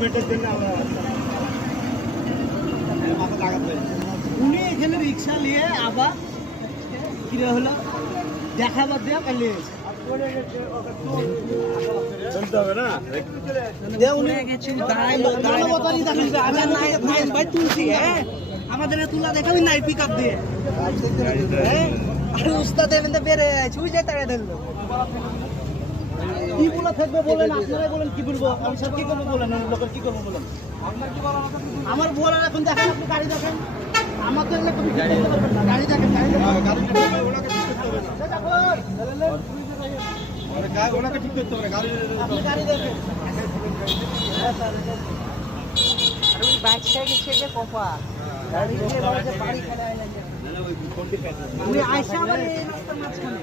হেলমেটের জন্য আমরা উনি এখানে রিক্সা নিয়ে আবার কিরে হলো দেখাবার দেওয়া কালিয়ে চলতে হবে না আমাদের তুলা দেখাবি নাই পিক আপ দিয়ে উস্তাদ বেড়ে ছুঁই যায় তারা ধরলো কি বলে থাকবে বলেন আপনারাই বলেন কি বলবো আমি সব কি করবো বলেন লোকের কি করবো বলেন আমার বলার এখন দেখেন আপনি গাড়ি দেখেন আমার তো এগুলো তুমি গাড়ি করবেন না গাড়ি দেখেন ওনাকে ঠিক করতে হবে গাড়ি আপনি গাড়ি দেখেন বাইক থেকে ছেড়ে কপা গাড়ি দিয়ে বাড়ি খেলা হয় না উনি আইসা আবার এই রাস্তার মাঝখানে